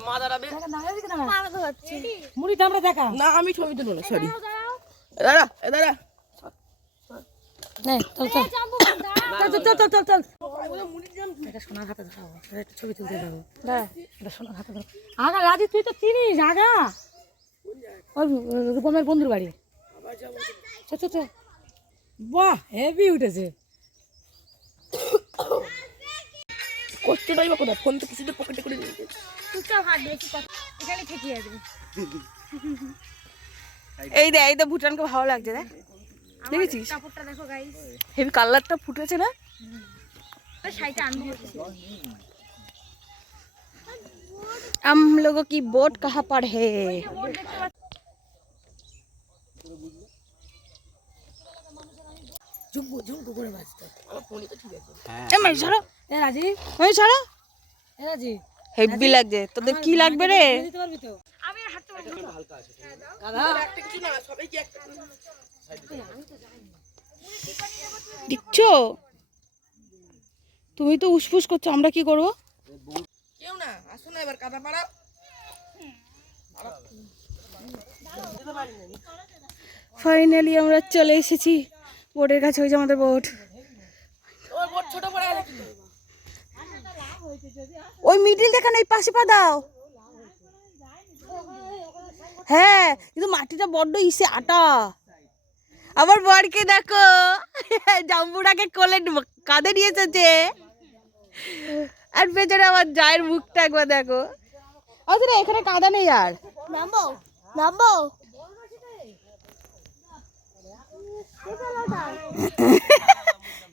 মা দাঁড়াবে মুড়ি আমরা দেখা না আমি ছবি তুলবো না সরি দাঁড়া দাঁড়া সোনার হাতে ধরাবো একটা ছবি তুলতে যাবো সোনার হাতে ধরো আগা রাজি তুই তো চিনিস আগা ওই রূপমের বন্ধুর বাড়ি বাহ হেভি উঠেছে কষ্টটাই বা কোথায় ফোন তো কিছুতে পকেটে করে দিয়েছে এই দে এই তো ভুটানকে ভালো লাগছে দেখ দেখেছিস কাপড়টা দেখো গাইস হেভি কালারটা ফুটেছে না শাড়িটা আনবো हम लोगों की बोट कहाँ पर है ঝুমকু করে বাজতো হেভি লাগছে তোদের কি লাগবে রে আমি হাঁটতে পারবো দেখছো তুমি তো উসফুস করছো আমরা কি করবো কেউ না আসো না এবার কাদা পাড়া ফাইনালি আমরা চলে এসেছি বোটের কাছে হয়েছে আমাদের বোট ওই মিডিল দেখা না এই পাশে পা দাও হ্যাঁ কিন্তু মাটিটা বড্ড ইসে আটা আবার বরকে দেখো জাম্বুটাকে কোলে কাঁধে নিয়ে এসেছে আর পেছনে আমার জায়ের মুখটা একবার দেখো আচ্ছা এখানে কাদা নেই আর নামবো নামবো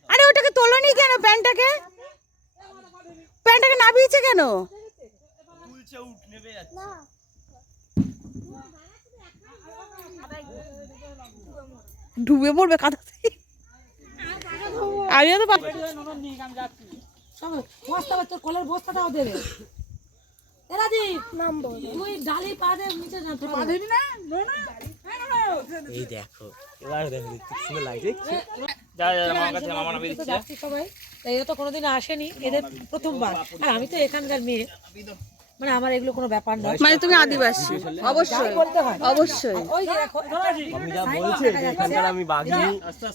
আরে ওটাকে তোলনি কেন প্যান্টটাকে নামিয়েছে কেন ডুবে পড়বে কাদা আমিও তো তোর কলের বস্তাটাও দেবে নামবো তুই ডালি পা দে নিচে পা দিবি না এই দেখো এবার দেখো কি সুন্দর লাগছে যা যা আমার কাছে মামা নামে দিচ্ছে যাচ্ছি সবাই তাই এরা তো কোনোদিন আসেনি এদের প্রথমবার আর আমি তো এখানকার মেয়ে মানে আমার এগুলো কোনো ব্যাপার না মানে তুমি আদিবাসী অবশ্যই অবশ্যই ওই যে দেখো আমি যা বলছে এখানকার আমি বাঘি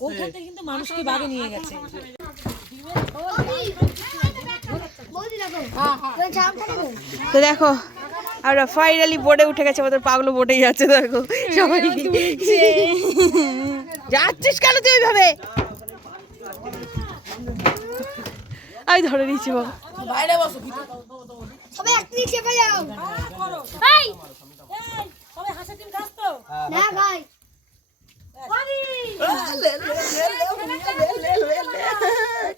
ওখান থেকে কিন্তু মানুষকে বাগে নিয়ে গেছে তো দেখো আমরা ফাইনালি বোর্ডে উঠে গেছে আমাদের পাগলো বোর্ডেই যাচ্ছে দেখো সবাই যাচ্ছিস কেন তুই এইভাবে আমি ধরে নিচ্ছি বাবা বাইরে বসো সবাই একটু চেপে যাও এই সবাই হাসে দিন খাস তো না ভাই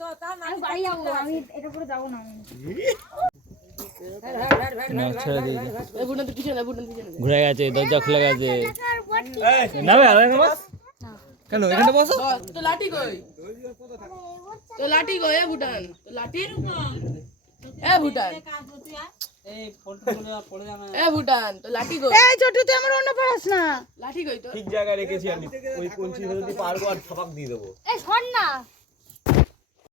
তো তার না আমি বাড়ি যাবো আমি এটা করে যাবো না ঘুরে গেছে দরজা খুলে গেছে নামে কেন এখানে বসো তো লাঠি কই তো লাঠি কই এ ভুটান তো লাঠি এ ভুটান এ ভুটান তো লাঠি কই এই ছোট তুই আমার অন্য পারাস না লাঠি কই তো ঠিক জায়গায় রেখেছি আমি ওই কোঞ্চি যদি পারবো আর ছপাক দিয়ে দেবো এই শোন না